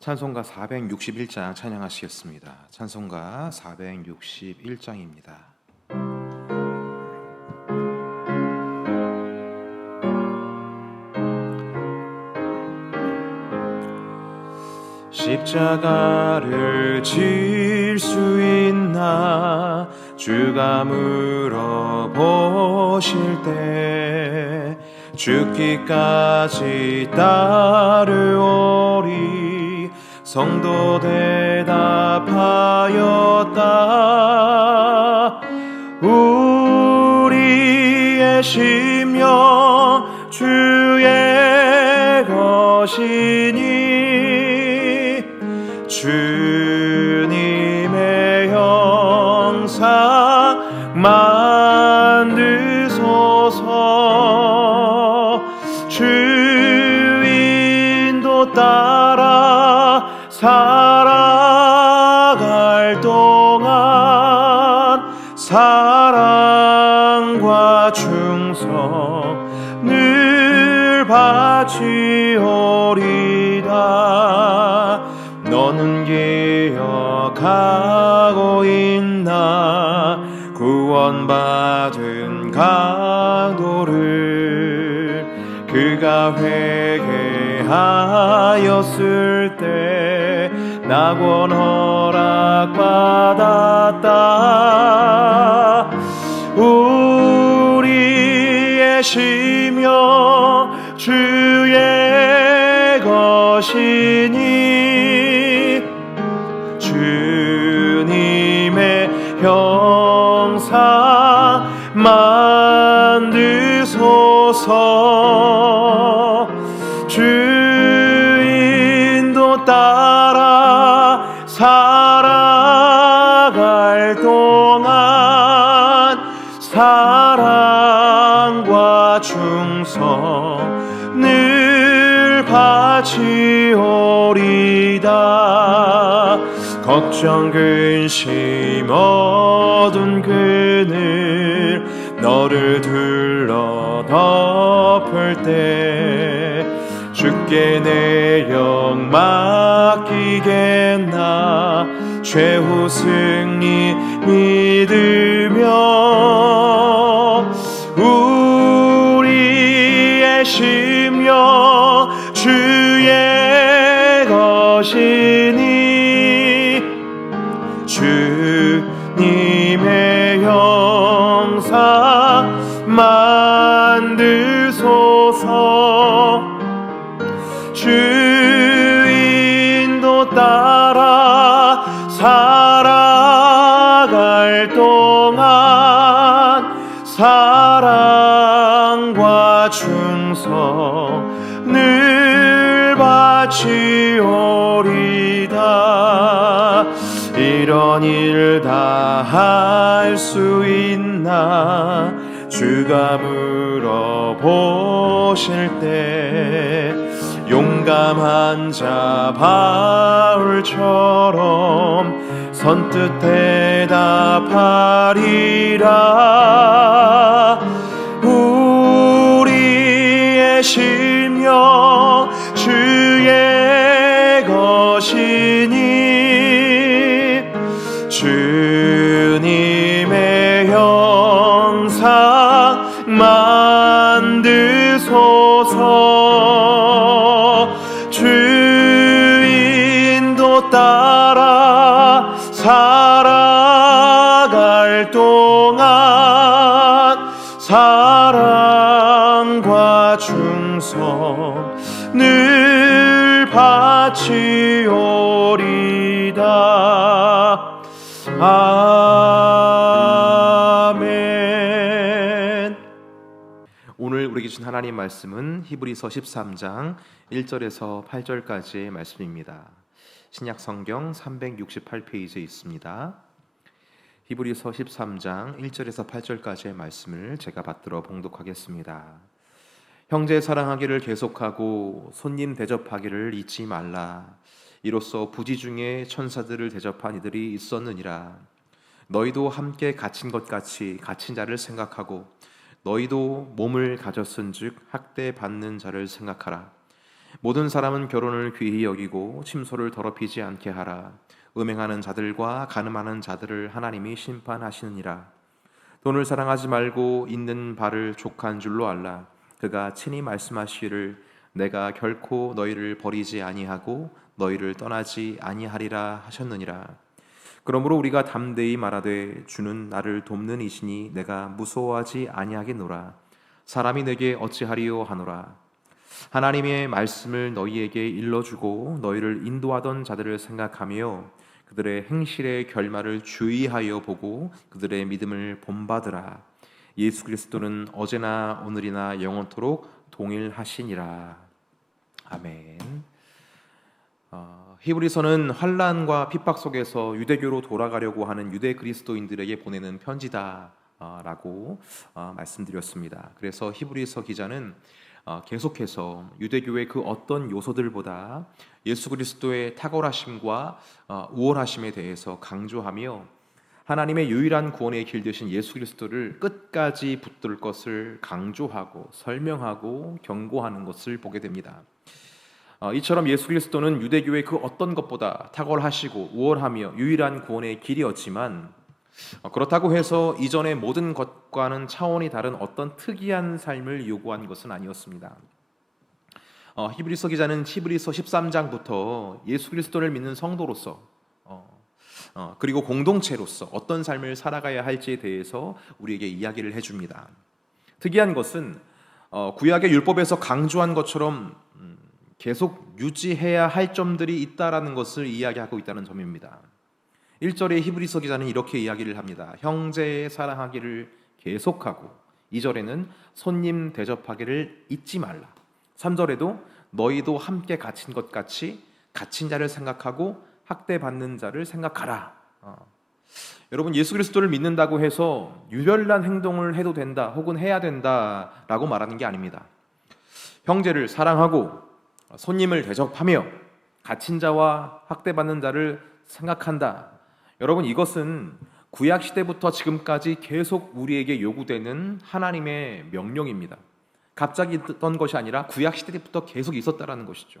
찬송가 461장 찬양하시겠습니다. 찬송가 461장입니다. 십자가를 질 수 있나 주가 물어보실 때 죽기까지 따르오리 성도 대답하였다. 우리의 심령 주의 것이니 주님의 형상 만드소서. 주인도 따라 살아갈 동안 사랑과 충성 늘 바치오리다. 너는 기억하고 있나 구원받은 강도를 그가 회개하였을 때 낙원 허락받았다. 우리의 심령 주의 것이니 주님의 형상 만드소서. 주인도 따라 살아갈 동안 사랑과 충성 늘 바치오리다. 걱정 근심 어두운 그늘 너를 둘러 덮을 때 주께 내 영 맡기겠나 최후 승리 믿으며. 우리의 심령 주의 것이니 주님의 형상 만드소서. 주인도 따라 살아갈 동안 사랑과 충성 늘 바치오리다. 이런 일 다 할 수 있나 주가 물어보실 때 용감한 자 바울처럼 선뜻 대답하리라. 우리의 심령 주의 것이니 주님의 형상 만드소서. 주인도 따라 살아갈 동안 사랑과 충성 늘 바치오리다. 아멘. 오늘 우리에게 주신 하나님 말씀은 히브리서 13장 1절에서 8절까지의 말씀입니다. 신약 성경 368페이지에 있습니다. 히브리서 13장 1절에서 8절까지의 말씀을 제가 받들어 봉독하겠습니다. 형제 사랑하기를 계속하고 손님 대접하기를 잊지 말라. 이로써 부지 중에 천사들을 대접한 이들이 있었느니라. 너희도 함께 갇힌 것 같이 갇힌 자를 생각하고 너희도 몸을 가졌은즉 학대받는 자를 생각하라. 모든 사람은 결혼을 귀히 여기고 침소를 더럽히지 않게 하라. 음행하는 자들과 간음하는 자들을 하나님이 심판하시느니라. 돈을 사랑하지 말고 있는 바를 족한 줄로 알라. 그가 친히 말씀하시기를 내가 결코 너희를 버리지 아니하고 너희를 떠나지 아니하리라 하셨느니라. 그러므로 우리가 담대히 말하되 주는 나를 돕는 이시니 내가 무서워하지 아니하겠노라. 사람이 내게 어찌하리요 하노라. 하나님의 말씀을 너희에게 일러주고 너희를 인도하던 자들을 생각하며 그들의 행실의 결말을 주의하여 보고 그들의 믿음을 본받으라. 예수 그리스도는 어제나 오늘이나 영원토록 동일하시니라. 아멘. 히브리서는 환난과 핍박 속에서 유대교로 돌아가려고 하는 유대 그리스도인들에게 보내는 편지다라고 말씀드렸습니다. 그래서 히브리서 기자는 계속해서 유대교의 그 어떤 요소들보다 예수 그리스도의 탁월하심과 우월하심에 대해서 강조하며 하나님의 유일한 구원의 길 되신 예수 그리스도를 끝까지 붙들 것을 강조하고 설명하고 경고하는 것을 보게 됩니다. 이처럼 예수 그리스도는 유대교의 그 어떤 것보다 탁월하시고 우월하며 유일한 구원의 길이었지만 그렇다고 해서 이전의 모든 것과는 차원이 다른 어떤 특이한 삶을 요구한 것은 아니었습니다. 히브리서 기자는 히브리서 13장부터 예수 그리스도를 믿는 성도로서 그리고 공동체로서 어떤 삶을 살아가야 할지에 대해서 우리에게 이야기를 해줍니다. 특이한 것은 구약의 율법에서 강조한 것처럼 계속 유지해야 할 점들이 있다라는 것을 이야기하고 있다는 점입니다. 1절에 히브리서 기자는 이렇게 이야기를 합니다. 형제의 사랑하기를 계속하고 2절에는 손님 대접하기를 잊지 말라. 3절에도 너희도 함께 갇힌 것 같이 갇힌 자를 생각하고 학대받는 자를 생각하라. 여러분, 예수 그리스도를 믿는다고 해서 유별난 행동을 해도 된다 혹은 해야 된다라고 말하는 게 아닙니다. 형제를 사랑하고 손님을 대접하며 갇힌 자와 학대받는 자를 생각한다. 여러분, 이것은 구약 시대부터 지금까지 계속 우리에게 요구되는 하나님의 명령입니다. 갑자기 있던 것이 아니라 구약 시대 때부터 계속 있었다라는 것이죠.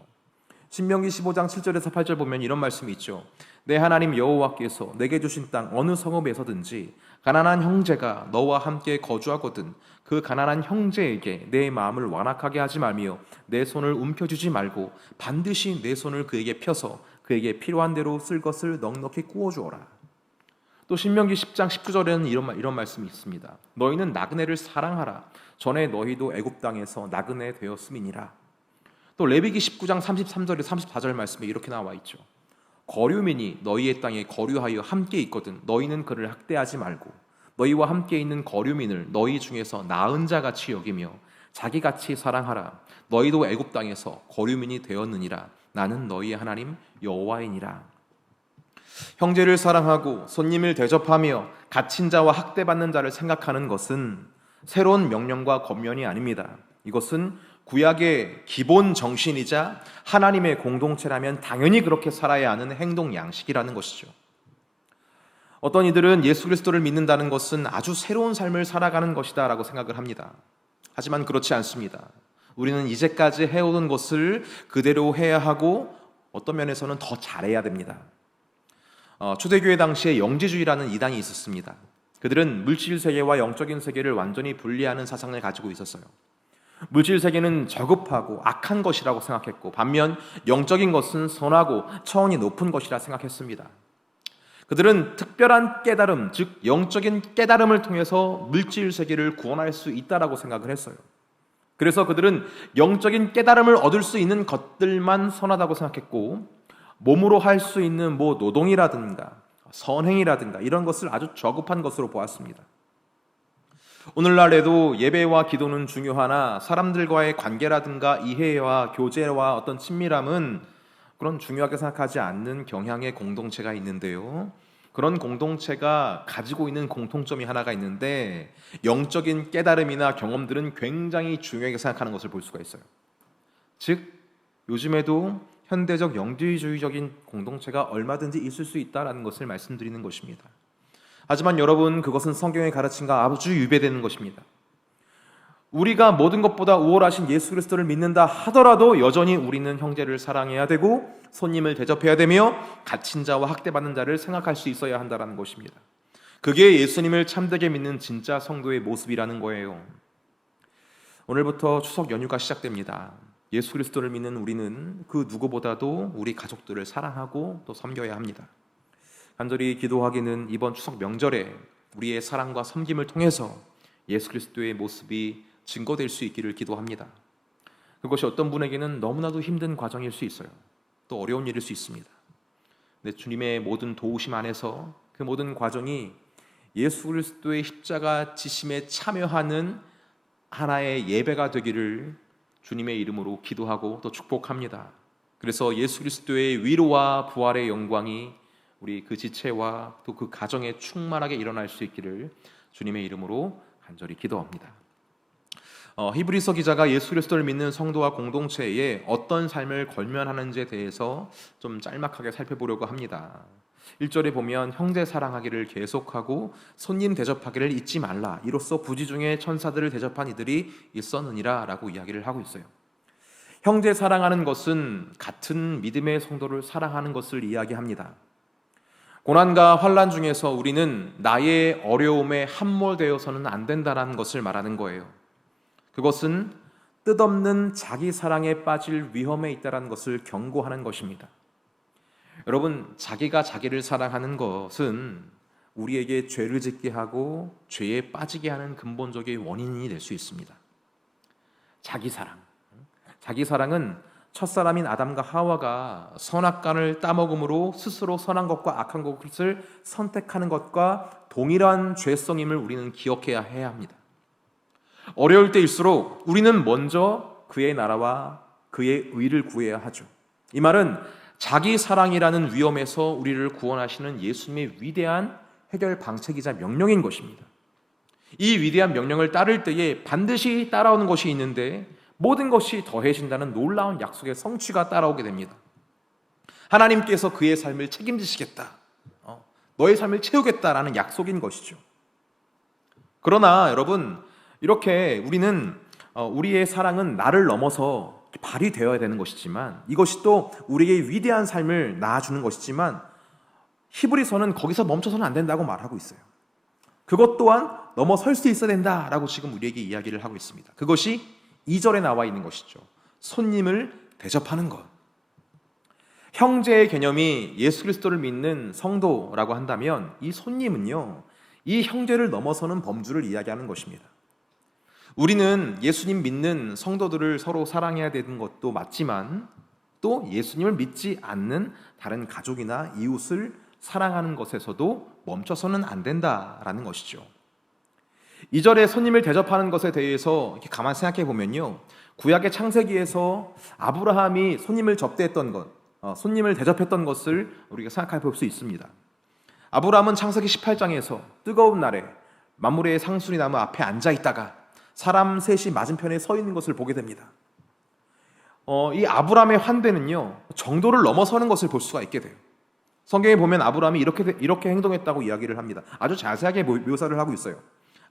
신명기 15장 7절에서 8절 보면 이런 말씀이 있죠. 내 하나님 여호와께서 내게 주신 땅 어느 성읍에서든지 가난한 형제가 너와 함께 거주하거든 그 가난한 형제에게 내 마음을 완악하게 하지 말며 내 손을 움켜쥐지 말고 반드시 내 손을 그에게 펴서 그에게 필요한 대로 쓸 것을 넉넉히 구워주어라. 또 신명기 10장 19절에는 이런 말씀이 있습니다. 너희는 나그네를 사랑하라. 전에 너희도 애굽 땅에서 나그네 되었음이니라. 또 레위기 19장 33절에 34절 말씀에 이렇게 나와 있죠. 거류민이 너희의 땅에 거류하여 함께 있거든 너희는 그를 학대하지 말고 너희와 함께 있는 거류민을 너희 중에서 나은 자같이 여기며 자기같이 사랑하라. 너희도 애굽 땅에서 거류민이 되었느니라. 나는 너희의 하나님 여호와이니라. 형제를 사랑하고 손님을 대접하며 갇힌 자와 학대받는 자를 생각하는 것은 새로운 명령과 권면이 아닙니다. 이것은 구약의 기본 정신이자 하나님의 공동체라면 당연히 그렇게 살아야 하는 행동 양식이라는 것이죠. 어떤 이들은 예수 그리스도를 믿는다는 것은 아주 새로운 삶을 살아가는 것이다 라고 생각을 합니다. 하지만 그렇지 않습니다. 우리는 이제까지 해오던 것을 그대로 해야 하고 어떤 면에서는 더 잘해야 됩니다. 초대교회 당시에 영지주의라는 이단이 있었습니다. 그들은 물질 세계와 영적인 세계를 완전히 분리하는 사상을 가지고 있었어요. 물질 세계는 저급하고 악한 것이라고 생각했고 반면 영적인 것은 선하고 차원이 높은 것이라 생각했습니다. 그들은 특별한 깨달음, 즉 영적인 깨달음을 통해서 물질 세계를 구원할 수 있다라고 생각을 했어요. 그래서 그들은 영적인 깨달음을 얻을 수 있는 것들만 선하다고 생각했고 몸으로 할 수 있는 노동이라든가 선행이라든가 이런 것을 아주 저급한 것으로 보았습니다. 오늘날에도 예배와 기도는 중요하나 사람들과의 관계라든가 이해와 교제와 어떤 친밀함은 그런 중요하게 생각하지 않는 경향의 공동체가 있는데요. 그런 공동체가 가지고 있는 공통점이 하나가 있는데 영적인 깨달음이나 경험들은 굉장히 중요하게 생각하는 것을 볼 수가 있어요. 즉 요즘에도 현대적 영지주의적인 공동체가 얼마든지 있을 수 있다는 것을 말씀드리는 것입니다. 하지만 여러분, 그것은 성경의 가르침과 아주 유배되는 것입니다. 우리가 모든 것보다 우월하신 예수 그리스도를 믿는다 하더라도 여전히 우리는 형제를 사랑해야 되고 손님을 대접해야 되며 갇힌 자와 학대받는 자를 생각할 수 있어야 한다는 것입니다. 그게 예수님을 참되게 믿는 진짜 성도의 모습이라는 거예요. 오늘부터 추석 연휴가 시작됩니다. 예수 그리스도를 믿는 우리는 그 누구보다도 우리 가족들을 사랑하고 또 섬겨야 합니다. 간절히 기도하기는 이번 추석 명절에 우리의 사랑과 섬김을 통해서 예수 그리스도의 모습이 증거될 수 있기를 기도합니다. 그것이 어떤 분에게는 너무나도 힘든 과정일 수 있어요. 또 어려운 일일 수 있습니다. 근데 주님의 모든 도우심 안에서 그 모든 과정이 예수 그리스도의 십자가 지심에 참여하는 하나의 예배가 되기를 주님의 이름으로 기도하고 또 축복합니다. 그래서 예수 그리스도의 위로와 부활의 영광이 우리 그 지체와 또 그 가정에 충만하게 일어날 수 있기를 주님의 이름으로 간절히 기도합니다. 히브리서 기자가 예수 그리스도를 믿는 성도와 공동체에 어떤 삶을 권면하는지에 대해서 좀 짤막하게 살펴보려고 합니다. 1절에 보면 형제 사랑하기를 계속하고 손님 대접하기를 잊지 말라. 이로써 부지 중에 천사들을 대접한 이들이 있었느니라 라고 이야기를 하고 있어요. 형제 사랑하는 것은 같은 믿음의 성도를 사랑하는 것을 이야기합니다. 고난과 환난 중에서 우리는 나의 어려움에 함몰되어서는 안 된다는 것을 말하는 거예요. 그것은 뜻없는 자기 사랑에 빠질 위험에 있다는 것을 경고하는 것입니다. 여러분, 자기가 자기를 사랑하는 것은 우리에게 죄를 짓게 하고 죄에 빠지게 하는 근본적인 원인이 될 수 있습니다. 자기 사랑은 첫사람인 아담과 하와가 선악과를 따먹음으로 스스로 선한 것과 악한 것을 선택하는 것과 동일한 죄성임을 우리는 기억해야 해야 합니다. 어려울 때일수록 우리는 먼저 그의 나라와 그의 의를 구해야 하죠. 이 말은 자기 사랑이라는 위험에서 우리를 구원하시는 예수님의 위대한 해결 방책이자 명령인 것입니다. 이 위대한 명령을 따를 때에 반드시 따라오는 것이 있는데 모든 것이 더해진다는 놀라운 약속의 성취가 따라오게 됩니다. 하나님께서 그의 삶을 책임지시겠다, 너의 삶을 채우겠다라는 약속인 것이죠. 그러나 여러분, 이렇게 우리는 우리의 사랑은 나를 넘어서 발휘되어야 되는 것이지만 이것이 또 우리에게 위대한 삶을 낳아주는 것이지만 히브리서는 거기서 멈춰서는 안 된다고 말하고 있어요. 그것 또한 넘어설 수 있어야 된다라고 지금 우리에게 이야기를 하고 있습니다. 그것이 2절에 나와 있는 것이죠. 손님을 대접하는 것. 형제의 개념이 예수 그리스도를 믿는 성도라고 한다면 이 손님은요, 이 형제를 넘어서는 범주를 이야기하는 것입니다. 우리는 예수님 믿는 성도들을 서로 사랑해야 되는 것도 맞지만 또 예수님을 믿지 않는 다른 가족이나 이웃을 사랑하는 것에서도 멈춰서는 안 된다라는 것이죠. 2절에 손님을 대접하는 것에 대해서 이렇게 가만 생각해 보면요, 구약의 창세기에서 아브라함이 손님을 접대했던 것, 손님을 대접했던 것을 우리가 생각해 볼 수 있습니다. 아브라함은 창세기 18장에서 뜨거운 날에 만물의 상수리 나무 앞에 앉아 있다가 사람 셋이 맞은편에 서 있는 것을 보게 됩니다. 이 아브라함의 환대는요, 정도를 넘어서는 것을 볼 수가 있게 돼요. 성경에 보면 아브라함이 이렇게 행동했다고 이야기를 합니다. 아주 자세하게 묘사를 하고 있어요.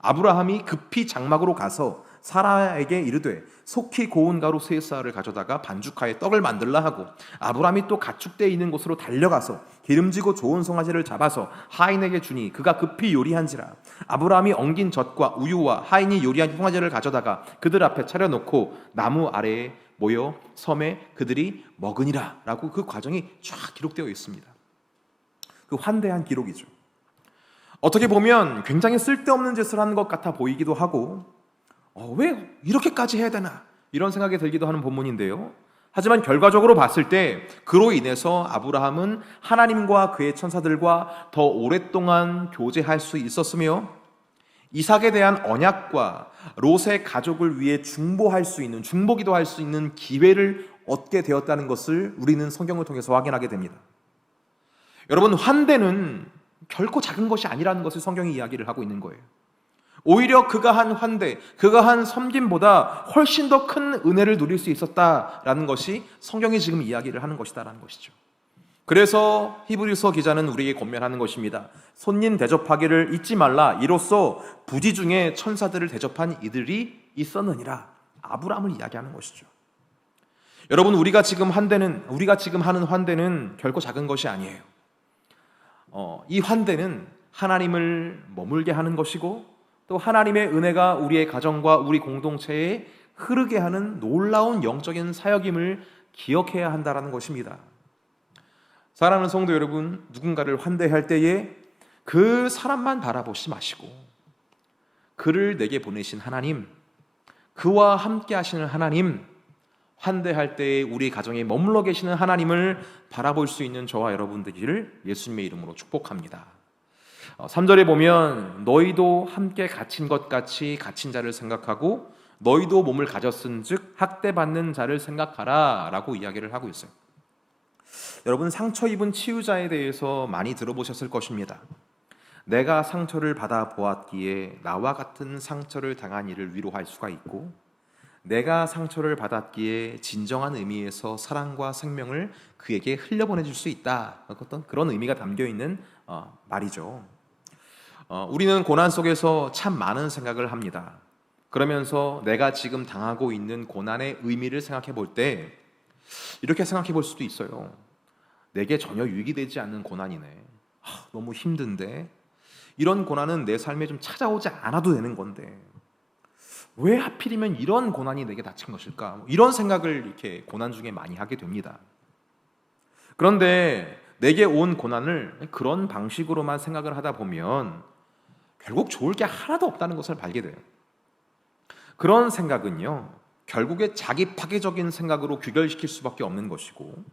아브라함이 급히 장막으로 가서 사라에게 이르되 속히 고운 가루 세 쌀을 가져다가 반죽하여 떡을 만들라 하고, 아브라함이 또 가축대에 있는 곳으로 달려가서 기름지고 좋은 송아지를 잡아서 하인에게 주니 그가 급히 요리한지라. 아브라함이 엉긴 젖과 우유와 하인이 요리한 송아지를 가져다가 그들 앞에 차려놓고 나무 아래에 모여 섬에 그들이 먹으니라 라고 그 과정이 쫙 기록되어 있습니다. 그 환대한 기록이죠. 어떻게 보면 굉장히 쓸데없는 짓을 하는 것 같아 보이기도 하고 왜 이렇게까지 해야 되나 이런 생각이 들기도 하는 본문인데요. 하지만 결과적으로 봤을 때 그로 인해서 아브라함은 하나님과 그의 천사들과 더 오랫동안 교제할 수 있었으며 이삭에 대한 언약과 롯의 가족을 위해 중보기도 할 수 있는 기회를 얻게 되었다는 것을 우리는 성경을 통해서 확인하게 됩니다. 여러분, 환대는 결코 작은 것이 아니라는 것을 성경이 이야기를 하고 있는 거예요. 오히려 그가 한 환대, 그가 한 섬김보다 훨씬 더 큰 은혜를 누릴 수 있었다라는 것이 성경이 지금 이야기를 하는 것이다라는 것이죠. 그래서 히브리서 기자는 우리에게 권면하는 것입니다. 손님 대접하기를 잊지 말라. 이로써 부지 중에 천사들을 대접한 이들이 있었느니라. 아브라함을 이야기하는 것이죠. 여러분, 우리가 지금 하는 환대는 결코 작은 것이 아니에요. 이 환대는 하나님을 머물게 하는 것이고, 또 하나님의 은혜가 우리의 가정과 우리 공동체에 흐르게 하는 놀라운 영적인 사역임을 기억해야 한다는 것입니다. 사랑하는 성도 여러분, 누군가를 환대할 때에 그 사람만 바라보지 마시고 그를 내게 보내신 하나님, 그와 함께 하시는 하나님, 환대할 때에 우리 가정에 머물러 계시는 하나님을 바라볼 수 있는 저와 여러분들을 예수님의 이름으로 축복합니다. 3절에 보면 너희도 함께 갇힌 것 같이 갇힌 자를 생각하고 너희도 몸을 가졌은즉 학대받는 자를 생각하라 라고 이야기를 하고 있어요. 여러분, 상처 입은 치유자에 대해서 많이 들어보셨을 것입니다. 내가 상처를 받아 보았기에 나와 같은 상처를 당한 이를 위로할 수가 있고, 내가 상처를 받았기에 진정한 의미에서 사랑과 생명을 그에게 흘려보내줄 수 있다. 어떤 그런 의미가 담겨있는 말이죠. 우리는 고난 속에서 참 많은 생각을 합니다. 그러면서 내가 지금 당하고 있는 고난의 의미를 생각해 볼 때 이렇게 생각해 볼 수도 있어요. 내게 전혀 유익이 되지 않는 고난이네. 너무 힘든데 이런 고난은 내 삶에 좀 찾아오지 않아도 되는 건데 왜 하필이면 이런 고난이 내게 닥친 것일까? 이런 생각을 이렇게 고난 중에 많이 하게 됩니다. 그런데 내게 온 고난을 그런 방식으로만 생각을 하다 보면 결국 좋을 게 하나도 없다는 것을 알게 돼요. 그런 생각은요, 결국에 자기 파괴적인 생각으로 귀결시킬 수밖에 없는 것이고,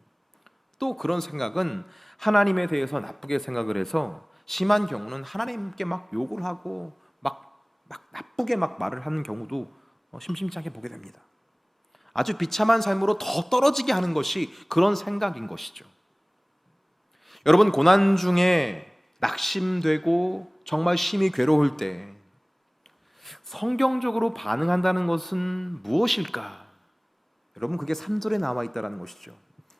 또 그런 생각은 하나님에 대해서 나쁘게 생각을 해서 심한 경우는 하나님께 막 욕을 하고 막 나쁘게 막 말을 하는 경우도 심심치 않게 보게 됩니다. 아주 비참한 삶으로 더 떨어지게 하는 것이 그런 생각인 것이죠. 여러분, 고난 중에 낙심되고 정말 심히 괴로울 때 성경적으로 반응한다는 것은 무엇일까? 여러분, 그게 3절에 나와 있다는 것이죠.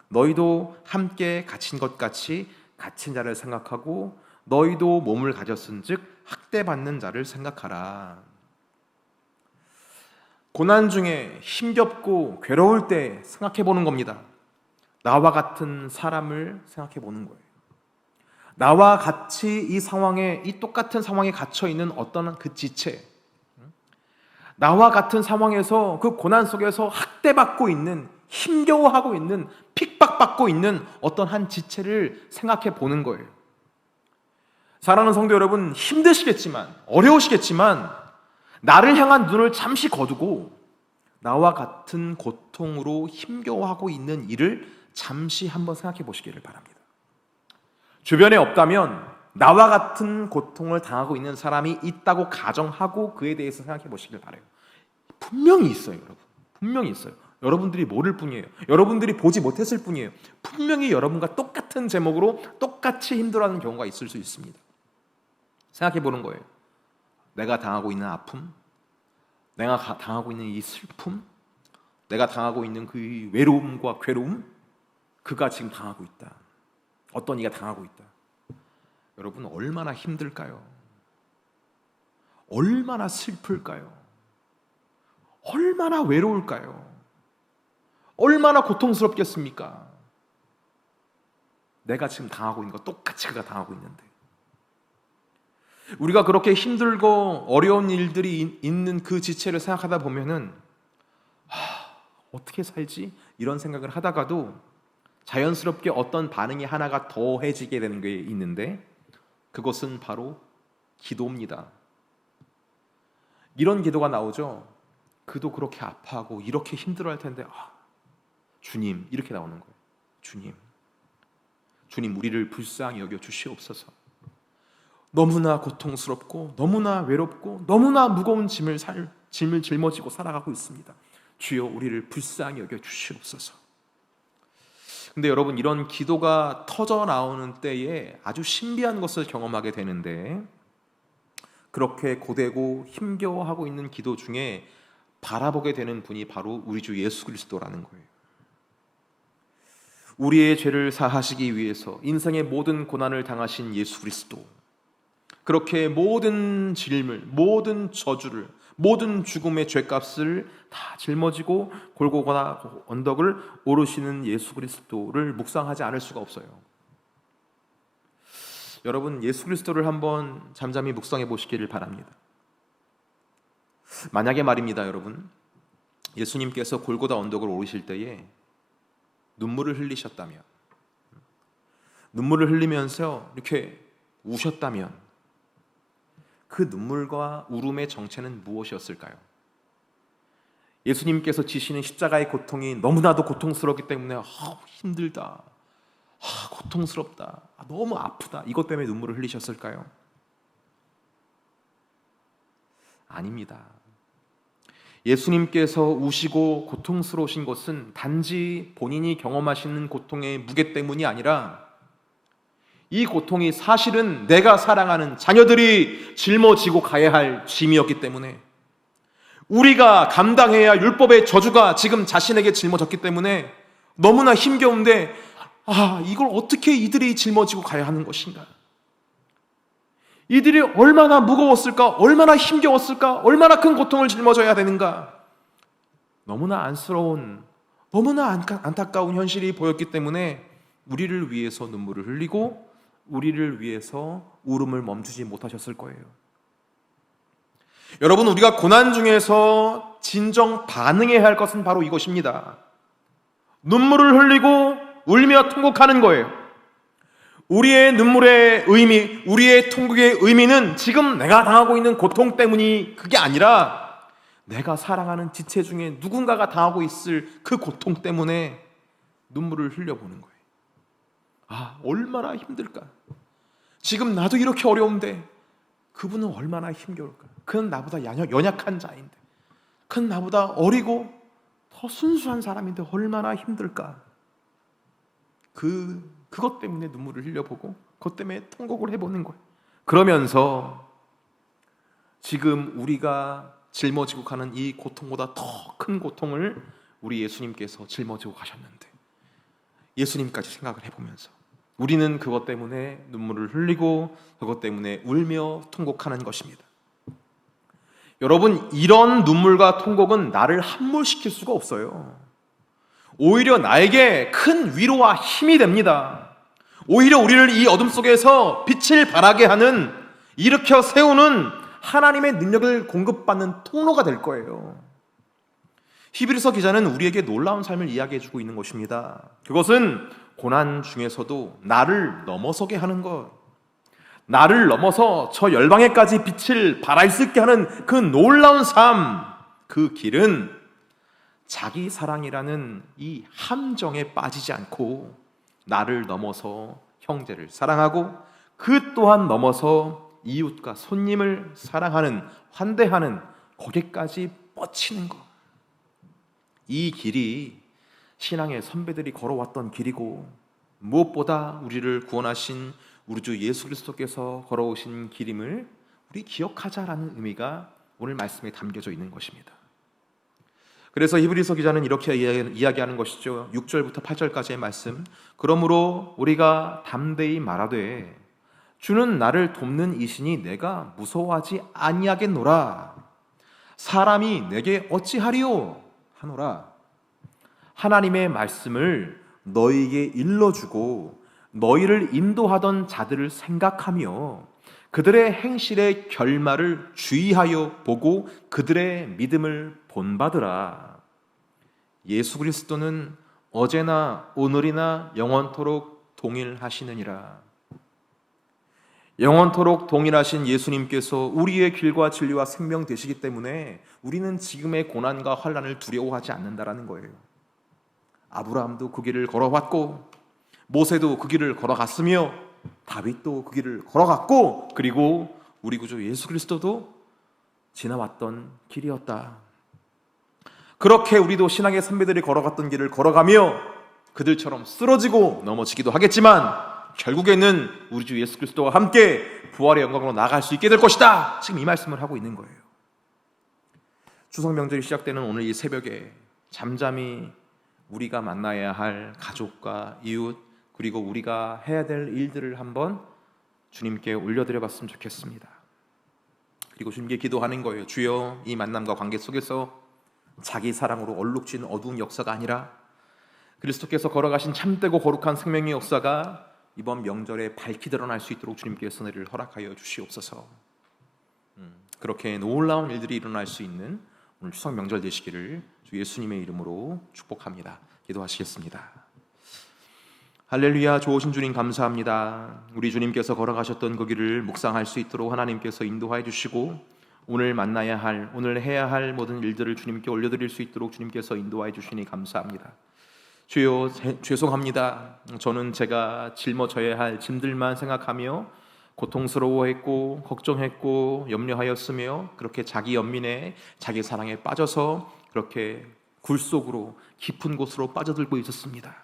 너희도 함께 갇힌 것 같이 갇힌 자를 생각하고 너희도 몸을 가졌은즉 학대받는 자를 생각하라. 고난 중에 힘겹고 괴로울 때 생각해 보는 겁니다. 나와 같은 사람을 생각해 보는 거예요. 나와 같이 이 똑같은 상황에 갇혀 있는 어떤 그 지체, 나와 같은 상황에서 그 고난 속에서 학대받고 있는, 힘겨워하고 있는, 핍박받고 있는 어떤 한 지체를 생각해 보는 거예요. 사랑하는 성도 여러분, 힘드시겠지만, 어려우시겠지만 나를 향한 눈을 잠시 거두고 나와 같은 고통으로 힘겨워하고 있는 이를 잠시 한번 생각해 보시기를 바랍니다. 주변에 없다면 나와 같은 고통을 당하고 있는 사람이 있다고 가정하고 그에 대해서 생각해 보시길 바라요. 분명히 있어요, 여러분. 분명히 있어요. 여러분들이 모를 뿐이에요. 여러분들이 보지 못했을 뿐이에요. 분명히 여러분과 똑같은 제목으로 똑같이 힘들어하는 경우가 있을 수 있습니다. 생각해 보는 거예요. 내가 당하고 있는 아픔, 내가 당하고 있는 이 슬픔, 내가 당하고 있는 그 외로움과 괴로움, 그가 지금 당하고 있다. 어떤 이가 당하고 있다. 여러분, 얼마나 힘들까요? 얼마나 슬플까요? 얼마나 외로울까요? 얼마나 고통스럽겠습니까? 내가 지금 당하고 있는 거 똑같이 그가 당하고 있는데, 우리가 그렇게 힘들고 어려운 일들이 있는 그 지체를 생각하다 보면은 어떻게 살지? 이런 생각을 하다가도 자연스럽게 어떤 반응이 하나가 더해지게 되는 게 있는데, 그것은 바로 기도입니다. 이런 기도가 나오죠. 그도 그렇게 아파하고 이렇게 힘들어할 텐데 주님, 이렇게 나오는 거예요. 주님 우리를 불쌍히 여겨 주시옵소서. 너무나 고통스럽고 너무나 외롭고 너무나 무거운 짐을 짊어지고 살아가고 있습니다. 주여 우리를 불쌍히 여겨 주시옵소서. 근데 여러분, 이런 기도가 터져 나오는 때에 아주 신비한 것을 경험하게 되는데, 그렇게 고되고 힘겨워하고 있는 기도 중에 바라보게 되는 분이 바로 우리 주 예수 그리스도라는 거예요. 우리의 죄를 사하시기 위해서 인생의 모든 고난을 당하신 예수 그리스도, 그렇게 모든 질물, 모든 저주를, 모든 죽음의 죄값을 다 짊어지고 골고다 언덕을 오르시는 예수 그리스도를 묵상하지 않을 수가 없어요. 여러분, 예수 그리스도를 한번 잠잠히 묵상해 보시기를 바랍니다. 만약에 말입니다, 여러분, 예수님께서 골고다 언덕을 오르실 때에 눈물을 흘리셨다면, 눈물을 흘리면서 이렇게 우셨다면, 그 눈물과 울음의 정체는 무엇이었을까요? 예수님께서 지시는 십자가의 고통이 너무나도 고통스럽기 때문에 힘들다, 고통스럽다, 너무 아프다, 이것 때문에 눈물을 흘리셨을까요? 아닙니다. 예수님께서 우시고 고통스러우신 것은 단지 본인이 경험하시는 고통의 무게 때문이 아니라 이 고통이 사실은 내가 사랑하는 자녀들이 짊어지고 가야 할 짐이었기 때문에, 우리가 감당해야 율법의 저주가 지금 자신에게 짊어졌기 때문에 너무나 힘겨운데, 이걸 어떻게 이들이 짊어지고 가야 하는 것인가? 이들이 얼마나 무거웠을까? 얼마나 힘겨웠을까? 얼마나 큰 고통을 짊어져야 되는가? 너무나 안쓰러운, 너무나 안타까운 현실이 보였기 때문에 우리를 위해서 눈물을 흘리고 우리를 위해서 울음을 멈추지 못하셨을 거예요. 여러분, 우리가 고난 중에서 진정 반응해야 할 것은 바로 이것입니다. 눈물을 흘리고 울며 통곡하는 거예요. 우리의 눈물의 의미, 우리의 통곡의 의미는 지금 내가 당하고 있는 고통 때문이 그게 아니라 내가 사랑하는 지체 중에 누군가가 당하고 있을 그 고통 때문에 눈물을 흘려보는 거예요. 얼마나 힘들까? 지금 나도 이렇게 어려운데 그분은 얼마나 힘겨울까? 그는 나보다 연약한 자인데, 그는 나보다 어리고 더 순수한 사람인데 얼마나 힘들까? 그것 때문에 눈물을 흘려보고 그것 때문에 통곡을 해보는 거예요. 그러면서 지금 우리가 짊어지고 가는 이 고통보다 더 큰 고통을 우리 예수님께서 짊어지고 가셨는데, 예수님까지 생각을 해보면서 우리는 그것 때문에 눈물을 흘리고 그것 때문에 울며 통곡하는 것입니다. 여러분, 이런 눈물과 통곡은 나를 함몰시킬 수가 없어요. 오히려 나에게 큰 위로와 힘이 됩니다. 오히려 우리를 이 어둠 속에서 빛을 발하게 하는, 일으켜 세우는 하나님의 능력을 공급받는 통로가 될 거예요. 히브리서 기자는 우리에게 놀라운 삶을 이야기해주고 있는 것입니다. 그것은 고난 중에서도 나를 넘어서게 하는 것, 나를 넘어서 저 열방에까지 빛을 발할 수 있게 하는 그 놀라운 삶, 그 길은 자기 사랑이라는 이 함정에 빠지지 않고 나를 넘어서 형제를 사랑하고 그 또한 넘어서 이웃과 손님을 사랑하는, 환대하는, 거기까지 뻗치는 것, 이 길이 신앙의 선배들이 걸어왔던 길이고, 무엇보다 우리를 구원하신 우리 주 예수 그리스도께서 걸어오신 길임을 우리 기억하자라는 의미가 오늘 말씀에 담겨져 있는 것입니다. 그래서 히브리서 기자는 이렇게 이야기하는 것이죠. 6절부터 8절까지의 말씀. 그러므로 우리가 담대히 말하되 주는 나를 돕는 이시니 내가 무서워하지 아니하겠노라. 사람이 내게 어찌하리요 하노라. 하나님의 말씀을 너희에게 일러주고 너희를 인도하던 자들을 생각하며 그들의 행실의 결말을 주의하여 보고 그들의 믿음을 본받으라. 예수 그리스도는 어제나 오늘이나 영원토록 동일하시느니라. 영원토록 동일하신 예수님께서 우리의 길과 진리와 생명 되시기 때문에 우리는 지금의 고난과 환난을 두려워하지 않는다라는 거예요. 아브라함도 그 길을 걸어왔고, 모세도 그 길을 걸어갔으며, 다윗도 그 길을 걸어갔고, 그리고 우리 구주 예수 그리스도도 지나왔던 길이었다. 그렇게 우리도 신앙의 선배들이 걸어갔던 길을 걸어가며 그들처럼 쓰러지고 넘어지기도 하겠지만 결국에는 우리 주 예수 그리스도와 함께 부활의 영광으로 나아갈 수 있게 될 것이다. 지금 이 말씀을 하고 있는 거예요. 추석 명절이 시작되는 오늘 이 새벽에 잠잠히 우리가 만나야 할 가족과 이웃, 그리고 우리가 해야 될 일들을 한번 주님께 올려드려 봤으면 좋겠습니다. 그리고 주님께 기도하는 거예요. 주여, 이 만남과 관계 속에서 자기 사랑으로 얼룩진 어두운 역사가 아니라 그리스도께서 걸어가신 참되고 거룩한 생명의 역사가 이번 명절에 밝히 드러날 수 있도록 주님께서 은혜를 허락하여 주시옵소서. 그렇게 놀라운 일들이 일어날 수 있는 오늘 추석 명절 되시기를 주 예수님의 이름으로 축복합니다. 기도하시겠습니다. 할렐루야. 좋으신 주님 감사합니다. 우리 주님께서 걸어가셨던 그 길을 묵상할 수 있도록 하나님께서 인도하여 주시고 오늘 만나야 할, 오늘 해야 할 모든 일들을 주님께 올려드릴 수 있도록 주님께서 인도하여 주시니 감사합니다. 주여, 죄송합니다. 저는 제가 짊어져야 할 짐들만 생각하며 고통스러워했고 걱정했고 염려하였으며 그렇게 자기 연민에 자기 사랑에 빠져서 그렇게 굴 속으로 깊은 곳으로 빠져들고 있었습니다.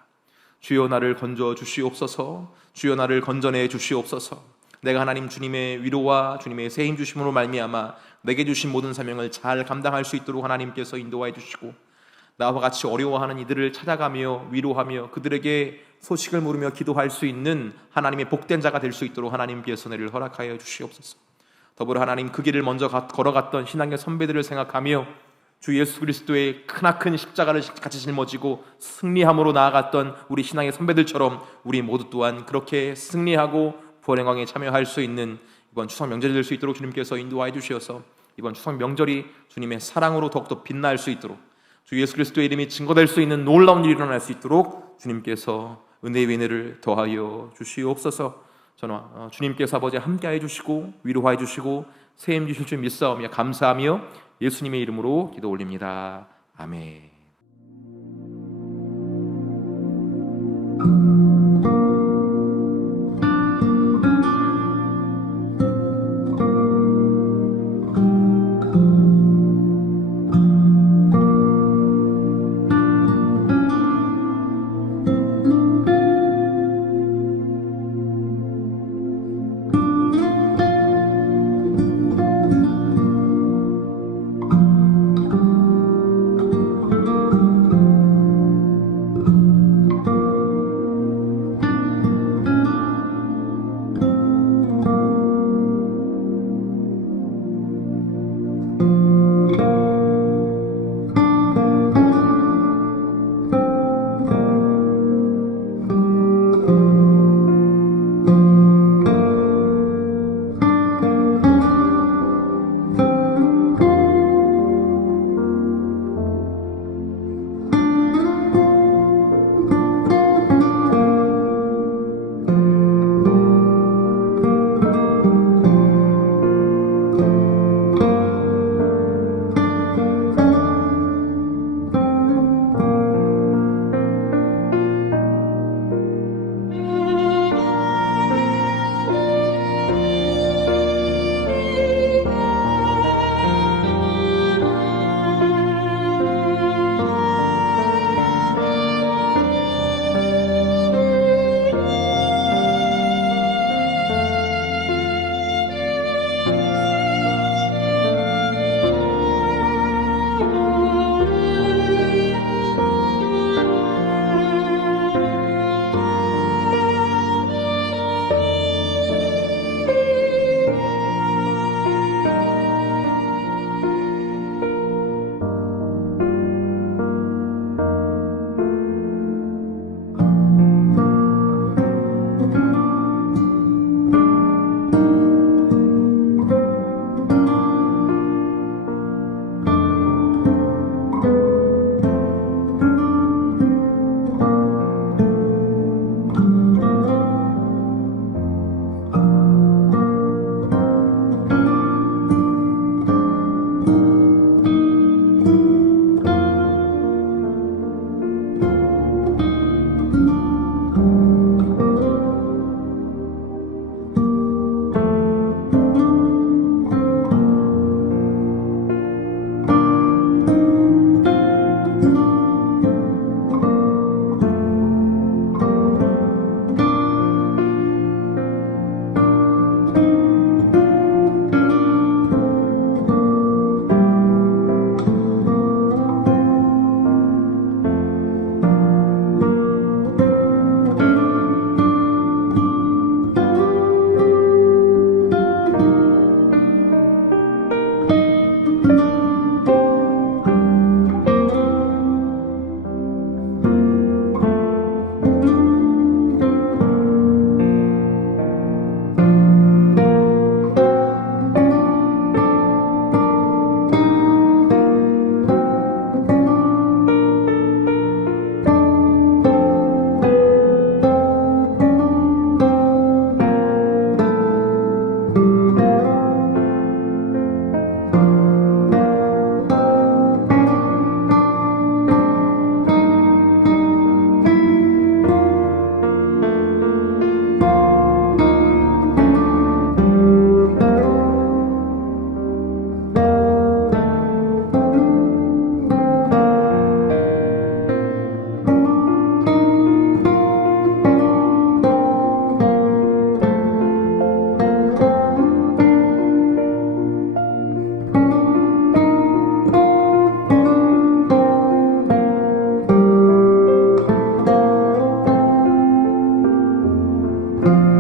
주여, 나를 건져 주시옵소서. 주여, 나를 건져내 주시옵소서. 내가 하나님 주님의 위로와 주님의 새 힘 주심으로 말미암아 내게 주신 모든 사명을 잘 감당할 수 있도록 하나님께서 인도하여 주시고 나와 같이 어려워하는 이들을 찾아가며 위로하며 그들에게 소식을 물으며 기도할 수 있는 하나님의 복된 자가 될 수 있도록 하나님께서 은혜를 허락하여 주시옵소서. 더불어 하나님 그 길을 먼저 걸어갔던 신앙의 선배들을 생각하며 주 예수 그리스도의 크나큰 십자가를 같이 짊어지고 승리함으로 나아갔던 우리 신앙의 선배들처럼 우리 모두 또한 그렇게 승리하고 부활의 영광에 참여할 수 있는 이번 추석 명절이 될 수 있도록 주님께서 인도하여 주시어서 이번 추석 명절이 주님의 사랑으로 더욱더 빛날 수 있도록 주 예수 그리스도의 이름이 증거될 수 있는 놀라운 일이 일어날 수 있도록 주님께서 은혜의 은혜를 더하여 주시옵소서. 저는 주님께서 아버지 함께해 주시고 위로해 주시고 새 힘 주실 줄 믿사오며 감사하며 예수님의 이름으로 기도 올립니다. 아멘. 아멘.